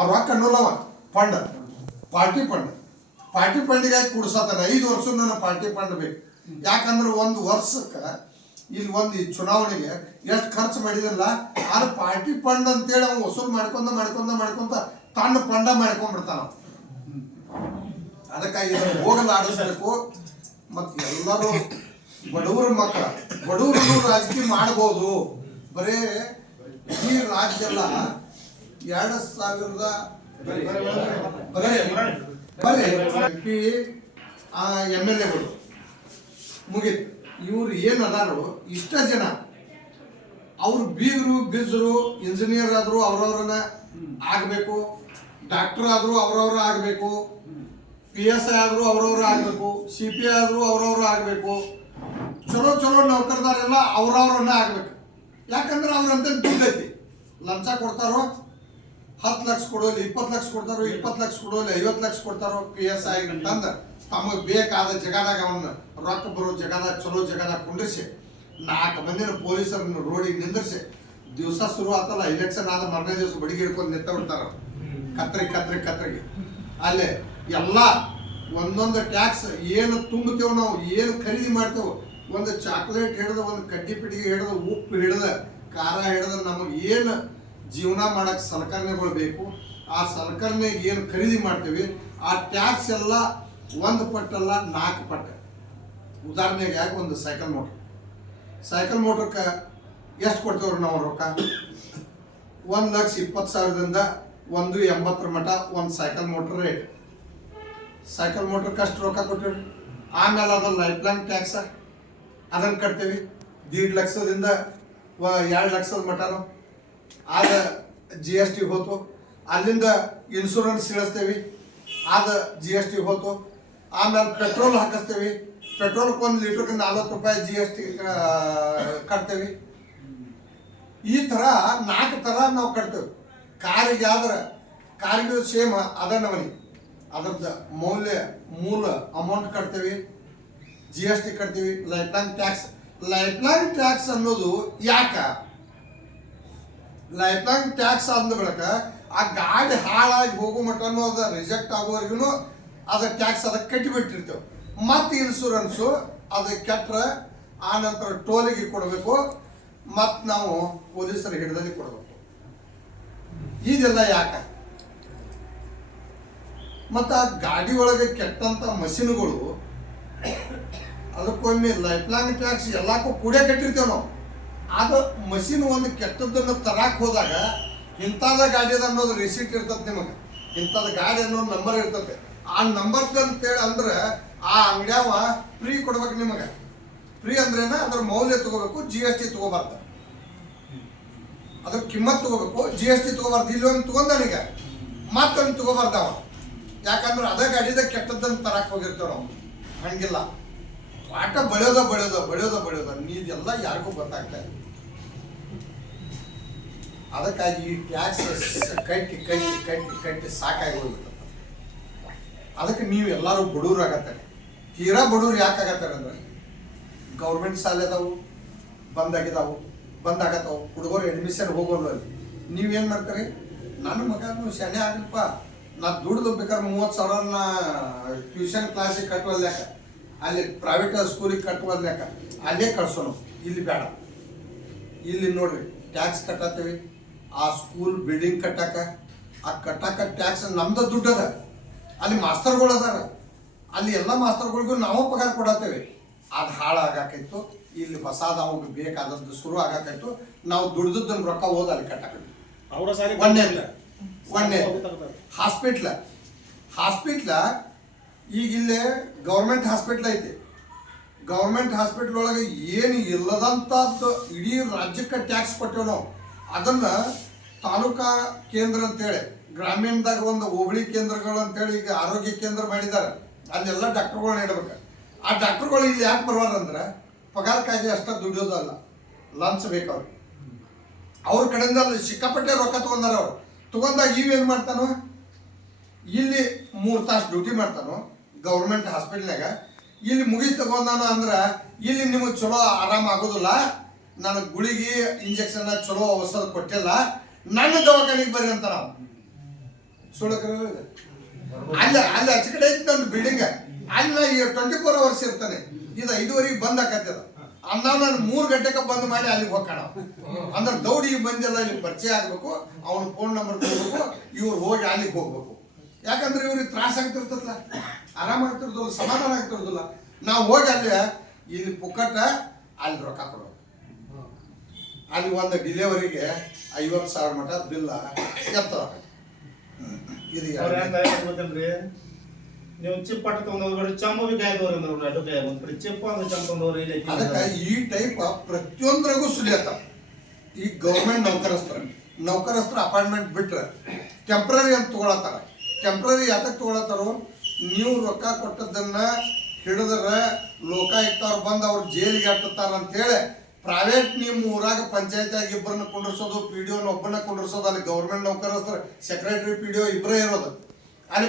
ಅವ್ರ ರೊಕ್ಕ ಅನ್ನೋಲ್ಲವ fund, party ಫಂಡಿಗೆ ಕುಡ್ಸತ್ತಾನ. 5 ವರ್ಷ ನನ್ನ ಪಾರ್ಟಿ ಫಂಡ್ ಬೇಕು. ಯಾಕಂದ್ರೆ ಒಂದು ವರ್ಷಕ್ಕೆ ಇಲ್ಲಿ ಒಂದು ಚುನಾವಣೆಗೆ ಎಷ್ಟು ಖರ್ಚು ಮಾಡಿದಲ್ಲ ಅದು ಪಾರ್ಟಿ ಫಂಡ್ ಅಂತೇಳಿ ಅವ್ನು ವಸೂಲು ಮಾಡ್ಕೊಂತ ತನ್ನ ಫಂಡ ಮಾಡ್ಕೊಂಡ್ಬಿಡ್ತಾನ. ಅದಕ್ಕಾಗಿ ಹೋಗಲಾಡಿಸ್ಬೇಕು. ಮತ್ತು ಎಲ್ಲರೂ ಬಡವರ ಮಕ್ಕಳ ಬಡವರು ರಾಜಕೀಯ ಮಾಡ್ಬೋದು. ಬರೇ ಈ ರಾಜ್ಯ ಎಲ್ಲ 2000 MP MLAಗಳು ಮುಗೀತು. ಇವ್ರು ಏನು ಅದಾರು ಇಷ್ಟ ಜನ ಅವ್ರು ಬೀಜರು ಇಂಜಿನಿಯರ್ ಆದರೂ ಅವ್ರವ್ರನ್ನ ಆಗಬೇಕು, ಡಾಕ್ಟರ್ ಆದರೂ ಅವ್ರವ್ರ ಆಗಬೇಕು, PSI ಆದರೂ ಅವ್ರವ್ರ ಆಗಬೇಕು, CPI ಆದರೂ ಅವ್ರವ್ರ ಆಗಬೇಕು, ಚಲೋ ನೌಕರದಾರೆಲ್ಲ ಅವ್ರವ್ರನ್ನ ಆಗಬೇಕು. ಯಾಕಂದ್ರೆ ಅವ್ರಂತ ದುಡ್ಡು ಐತಿ. ಲಂಚ ಕೊಡ್ತಾರೋ 10 ಲಕ್ಷ ಕೊಡೋಲಿ, 20 ಲಕ್ಷ ಕೊಡ್ತಾರೋ, 20 ಲಕ್ಷ ಕೊಡೋಲಿ, 50 ಲಕ್ಷ ಕೊಡ್ತಾರೋ PSI ಅಂತಂದ್ರೆ ತಮಗೆ ಬೇಕಾದ ಜಗದಾಗ ಅವನ್ನ ರೊಕ್ಕ ಬರೋ ಜಗದಾಗ ಚಲೋ ಜಗದಾಗ ಕುಂಡಿಸಿ 4 ಮಂದಿನ ಪೊಲೀಸರನ್ನು ರೋಡಿಗೆ ನಿಂದಿರಿಸಿ ದಿವಸ ಶುರು ಆತಲ್ಲ ಎಲೆಕ್ಷನ್ ಆದ ಮರನೇ ದಿವಸ ಬಡಿಗೆ ಹಿಡ್ಕೊಂಡು ನಿಂತ ಬಿಡ್ತಾರ ಕತ್ರಿಗೆ. ಅಲ್ಲೇ ಎಲ್ಲ ಒಂದೊಂದು ಟ್ಯಾಕ್ಸ್ ಏನು ತುಂಬುತ್ತೇವೆ ನಾವು, ಏನು ಖರೀದಿ ಮಾಡ್ತೇವೆ, ಒಂದು ಚಾಕ್ಲೇಟ್ ಹಿಡಿದು, ಒಂದು ಕಡ್ಡಿ ಪಿಡಿಗೆ ಹಿಡಿದು, ಉಪ್ಪು ಹಿಡಿದು, ಖಾರ ಹಿಡಿದು ನಮಗೆ ಏನು ಜೀವನ ಮಾಡಕ್ಕೆ ಸಲಕರಣೆಗಳು ಬೇಕು, ಆ ಸಲಕರಣೆಗೆ ಏನು ಖರೀದಿ ಮಾಡ್ತೀವಿ ಆ ಟ್ಯಾಕ್ಸ್ ಎಲ್ಲ 1 ಪಟ್ಟಲ್ಲ 4 ಪಟ್ಟು. ಉದಾಹರಣೆಗೆ ಯಾಕೆ ಒಂದು ಸೈಕಲ್ ಮೋಟ್ರಕ್ಕೆ ಎಷ್ಟು ಕೊಡ್ತೇವ್ರಿ ನಾವು ರೊಕ್ಕ? 1,20,000ದಿಂದ 1,80,000 ಮಟ ಒಂದು ಸೈಕಲ್ ಮೋಟ್ರ್ ರೇಟ್. ಸೈಕಲ್ ಮೋಟ್ರಕ್ಕೆ ಅಷ್ಟು ರೊಕ್ಕ ಕೊಟ್ಟಿವ್ರಿ. ಆಮೇಲೆ ಅದನ್ನು ಲೈಫ್ ಲಾಂಗ್ ಟ್ಯಾಕ್ಸ ಅದನ್ನು ಕಟ್ತೇವೆ. 1.5 ಲಕ್ಷದಿಂದ 2 ಲಕ್ಷದ ಮಟನು ಆದ GST ಹೋತು. ಅಲ್ಲಿಂದ ಇನ್ಶೂರೆನ್ಸ್ ಇಳಿಸ್ತೇವೆ, ಆದ GST ಹೋತು. ಆಮೇಲೆ ಪೆಟ್ರೋಲ್ ಹಾಕಿಸ್ತೇವೆ, ಪೆಟ್ರೋಲ್ಗೆ 1 ಲೀಟ್ರಿಗೆ 40 ರೂಪಾಯಿ GST ಕಟ್ತೇವೆ. ಈ ಥರ 4 ಥರ ನಾವು ಕಟ್ತೇವೆ. ಕಾರಿಗೆ ಆದ್ರೆ ಕಾರಿಗೂ ಸೇಮ್ ಅದ ನಮನಿ ಅದ್ರದ್ದು ಮೂಲ ಅಮೌಂಟ್ ಕಟ್ತೇವೆ, GST ಕಟ್ತೀವಿ. ಲೈಫ್ ಲಾಂಗ್ ಟ್ಯಾಕ್ಸ್ ಅನ್ನೋದು ಯಾಕೆ? ಲೈಫ್ ಲಾಂಗ್ ಟ್ಯಾಕ್ಸ್ ಅಂದ ಬಳಿಕ ಆ ಗಾಡಿ ಹಾಳಾಗಿ ಹೋಗೋ ಮಟನೂ ಅದು ರಿಜೆಕ್ಟ್ ಆಗೋವರೆಗೂ ಅದ ಟ್ಯಾಕ್ಸ್ ಅದಕ್ಕೆ ಕಟ್ಟಿಬಿಟ್ಟಿರ್ತೇವೆ. ಮತ್ತು ಇನ್ಶೂರೆನ್ಸು ಅದು ಕೆಟ್ಟರೆ ಆ ನಂತರ ಟೋಲಿಗೆ ಕೊಡಬೇಕು, ಮತ್ತು ನಾವು ಪೊಲೀಸರ ಹಿಡಿದಲ್ಲಿ ಕೊಡಬೇಕು. ಇದೆಲ್ಲ ಯಾಕೆ? ಮತ್ತು ಆ ಗಾಡಿ ಒಳಗೆ ಕೆಟ್ಟಂಥ ಮಷಿನ್ಗಳು ಅದಕ್ಕೊಮ್ಮೆ ಲೈಫ್ ಲಾಂಗ್ ಟ್ಯಾಕ್ಸ್ ಎಲ್ಲಕ್ಕೂ ಕೂಡೇ ಕಟ್ಟಿರ್ತೇವೆ ನಾವು. ಅದು ಮಷಿನ್ ಒಂದು ಕೆಟ್ಟದ್ದನ್ನು ತರಕ್ಕೆ ಹೋದಾಗ ಇಂಥದ ಗಾಡಿ ಅದ ಅನ್ನೋದು ರಿಸೀಟ್ ಇರ್ತದೆ ನಿಮಗೆ, ಇಂಥದ್ದು ಗಾಡಿ ಅನ್ನೋದು ನಂಬರ್ ಇರ್ತದೆ. ಆ ನಂಬರ್ ಅಂತೇಳಿ ಅಂದ್ರೆ ಆ ಅಂಗಡಿಯವ ಫ್ರೀ ಕೊಡ್ಬೇಕು ನಿಮಗೆ. ಫ್ರೀ ಅಂದ್ರೇನ ಅದ್ರ ಮೌಲ್ಯ ತಗೋಬೇಕು, GST ತಗೋಬಾರ್ದು. ಅದ್ರ ಕಿಮ್ಮತ್ ತಗೋಬೇಕು, GST ತಗೋಬಾರ್ದು. ಇಲ್ಲೊಂದು ತಗೊಂಡನೀಗ ಮತ್ತೊಂದು ತಗೋಬಾರ್ದವ. ಯಾಕಂದ್ರೆ ಅದೇ ಗಾಡಿದ ಕೆಟ್ಟದ್ದನ್ನು ತರಕ್ಕೆ ಹೋಗಿರ್ತೇವೆ ನಾವು. ಹಂಗಿಲ್ಲ, ಆಟ ಬೆಳೆಯೋದ ನೀದೆಲ್ಲ ಯಾರಿಗೂ ಗೊತ್ತಾಗ್ತಾ ಇಲ್ಲ. ಅದಕ್ಕಾಗಿ ಈ ಟ್ಯಾಕ್ಸ್ ಕಟ್ಟಿ ಸಾಕಾಗಿ ಹೋಗ್ಬಿಡ್ತದೆ. ಅದಕ್ಕೆ ನೀವು ಎಲ್ಲರೂ ಬಡವ್ರು ಆಗತ್ತಾರೆ. ತೀರಾ ಬಡವ್ರು ಯಾಕೆ ಆಗತ್ತಾರೆ ಅಂದ್ರೆ ಗೌರ್ಮೆಂಟ್ ಶಾಲೆ ಅದಾವು ಬಂದಾಗತ್ತಾವು, ಹುಡುಗರು ಅಡ್ಮಿಷನ್ ಹೋಗೋಲ್ಲ. ಅಲ್ಲಿ ನೀವೇನು ಮಾಡ್ತೀರಿ? ನನ್ನ ಮಗನು ಶಾನೆ ಆಗಲ್ಪ, ನಾ ದುಡ್ದು ಬೇಕಾದ್ರೆ 30,000 ಟ್ಯೂಷನ್ ಕ್ಲಾಸಿಗೆ ಕಟ್ಟುವಲ್ಯಾಕ, ಅಲ್ಲಿ ಪ್ರೈವೇಟ್ ಸ್ಕೂಲಿಗೆ ಕಟ್ಟುವಲ್ಯಾಕ ಅಲ್ಲೇ ಕಳ್ಸೋಣ. ಇಲ್ಲಿ ಬೇಡ. ಇಲ್ಲಿ ನೋಡ್ರಿ ಟ್ಯಾಕ್ಸ್ ಕಟ್ಟತ್ತೀವಿ. ಆ ಸ್ಕೂಲ್ ಬಿಲ್ಡಿಂಗ್ ಕಟ್ಟಾಕ ಟ್ಯಾಕ್ಸ್ ನಮ್ದು ದುಡ್ಡು ಅದ. ಅಲ್ಲಿ ಮಾಸ್ತರ್ಗಳು ಅದಾರ, ಅಲ್ಲಿ ಎಲ್ಲ ಮಾಸ್ತರ್ಗಳಿಗೂ ನಾವು ಪಗಾರ ಕೊಡತ್ತೇವೆ. ಅದು ಹಾಳಾಗಾಕೈತು. ಇಲ್ಲಿ ಹೊಸಾದ ಅವಾಗ ಬೇಕಾದದ್ದು ಶುರು ಆಗಾಕೈತು. ನಾವು ದುಡ್ದದ್ದನ್ನು ರೊಕ್ಕ ಹೋದ ಅಲ್ಲಿ ಕಟ್ಟಾಕೈತಿ. ಒಂದೇ ಹಾಸ್ಪಿಟ್ಲ ಈಗ ಇಲ್ಲೇ ಗೌರ್ಮೆಂಟ್ ಹಾಸ್ಪಿಟ್ಲ್ ಐತಿ. ಗೌರ್ಮೆಂಟ್ ಹಾಸ್ಪಿಟ್ಲ್ ಒಳಗೆ ಏನು ಇಲ್ಲದಂಥದ್ದು ಇಡೀ ರಾಜ್ಯಕ್ಕೆ ಟ್ಯಾಕ್ಸ್ ಕೊಟ್ಟೇವೆ ನಾವು. ಅದನ್ನು ತಾಲೂಕಾ ಕೇಂದ್ರ ಅಂತೇಳಿ ಗ್ರಾಮೀಣದಾಗ ಒಂದು ಹೋಬಳಿ ಕೇಂದ್ರಗಳು ಅಂತೇಳಿ ಈಗ ಆರೋಗ್ಯ ಕೇಂದ್ರ ಮಾಡಿದ್ದಾರೆ. ಅಲ್ಲೆಲ್ಲ ಡಾಕ್ಟರ್ಗಳನ್ನ ಇಡ್ಬೇಕು. ಆ ಡಾಕ್ಟರ್ಗಳು ಇಲ್ಲಿ ಯಾಕೆ ಬರಬಾರ್ದಂದ್ರೆ ಪಗಾರಕ್ಕಾಗಿ ಅಷ್ಟೇ ದುಡಿಯೋದಲ್ಲ, ಲಂಚ್ ಬೇಕು ಅವ್ರಿಗೆ. ಅವ್ರ ಕಡೆಯಿಂದ ಸಿಕ್ಕಾಪಟ್ಟೆ ರೊಕ್ಕ ತೊಗೊಂಡಾರ. ಅವ್ರು ತೊಗೊಂಡಾಗ ಇವೇನು ಮಾಡ್ತಾನೋ, ಇಲ್ಲಿ 3 ತಾಸು ಡ್ಯೂಟಿ ಮಾಡ್ತಾನೋ ಗೌರ್ಮೆಂಟ್ ಹಾಸ್ಪಿಟ್ಲ್ನಾಗ. ಇಲ್ಲಿ ಮುಗಿಸಿ ತಗೊಂಡಾನ ಅಂದ್ರೆ ಇಲ್ಲಿ ನಿಮಗೆ ಚಲೋ ಆರಾಮ ಆಗೋದಿಲ್ಲ, ನನಗೆ ಗುಳಿಗೆ ಇಂಜೆಕ್ಷನ್ ಚಲೋ ಔಷಧ ಕೊಟ್ಟಿಲ್ಲ, ನನ್ನ ದವಾಖಾನಿಗೆ ಬರ್ರಿ ಅಂತ ನಾವು. ಸುಳಕರ ಅಲ್ಲಿ ಆಚೆ ಕಡೆ ಐತಿ ನನ್ನ ಬಿಲ್ಡಿಂಗ್, ಅಲ್ಲಿ ನಾ 24 hours ಇರ್ತಾನೆ. ಇದು 5:30 ಬಂದ್ ಆಕತ್ತದ ಅಂದ ನಾನು 3 ಗಂಟೆಗೆ ಬಂದ್ ಮಾಡಿ ಅಲ್ಲಿಗೆ ಹೋಗೋಣ ಅಂದ್ರೆ ದೌಡಿ ಮಂದಿ ಎಲ್ಲ ಇಲ್ಲಿ ಪರಿಚಯ ಆಗ್ಬೇಕು, ಅವನ ಫೋನ್ ನಂಬರ್ ಕೊಡ್ಬೇಕು, ಇವ್ರು ಹೋಗಿ ಅಲ್ಲಿಗೆ ಹೋಗ್ಬೇಕು. ಯಾಕಂದ್ರೆ ಇವ್ರಿಗೆ ತ್ರಾಸ ಆಗ್ತಿರ್ತದಲ್ಲ, ಆರಾಮ ಆಗ್ತಿರೋದಿಲ್ಲ, ಸಮಾಧಾನ ಆಗ್ತಿರೋದಿಲ್ಲ. ನಾವು ಹೋಗಿ ಅಲ್ಲಿ ಇಲ್ಲಿ ಪುಕ್ಕಟ ಅಲ್ಲಿ ರೊಕ್ಕ ಕೊಡೋದು. ಅಲ್ಲಿ ಒಂದು ಡಿಲಿವರಿಗೆ 50,000 ಮಟ ಬಿಲ್ಲ ಎತ್ತ. ಇದು ಗೊತ್ತೇನ್ರಿ, ನೀವು ಚಿಪ್ ಪಟ್ಟ ತಗೊಂಡವ್ರು ಚಂಬ ಬಿ ಕಾಯ್ದವ್ರಿ ಅಂದ್ರೆ ಅಡ್ಡು ಕಾಯ ಒಂದ್ ಕಡೆ ಚಿಪ್ ಅಂದ್ರೆ ಚಂಪ ತಂದವ್ರಿ. ಅದಕ್ಕೆ ಈ ಟೈಪ್ ಪ್ರತಿಯೊಂದ್ರಾಗೂ ಸುಲಿಯತ್ತ. ಈ ಗೌರ್ಮೆಂಟ್ ನೌಕರಸ್ಥರು ಅಪಾಯಿಂಟ್ಮೆಂಟ್ ಬಿಟ್ರೆ ಟೆಂಪ್ರರಿ ಅಂತ ತಗೊಳತ್ತಾರ. ಟೆಂಪ್ರರಿ ಯಾತಕ್ಕೆ ತಗೊಳತ್ತಾರೋ, ನೀವು ರೊಕ್ಕ ಕೊಟ್ಟದನ್ನ ಹಿಡಿದ್ರ ಲೋಕಾಯುಕ್ತವ್ರು ಬಂದು ಅವ್ರು ಜೈಲಿಗೆ ಹಾಕ್ತಾರ ಅಂತೇಳಿ ಪ್ರೈವೇಟ್ ನಿಮ್ಮ ಊರಾಗ ಪಂಚಾಯತ್ಯಾಗ ಇಬ್ಬರನ್ನ ಕುಂಡ್ರಿಸೋದು, PDO ಒಬ್ಬನ ಕುಂಡ್ರಿಸೋದು. ಅಲ್ಲಿ ಗೌರ್ಮೆಂಟ್ ನೌಕರಸ್ಥರು ಸೆಕ್ರೆಟರಿ PDO ಇಬ್ಬರೇ ಇರೋದು. ಅಲ್ಲಿ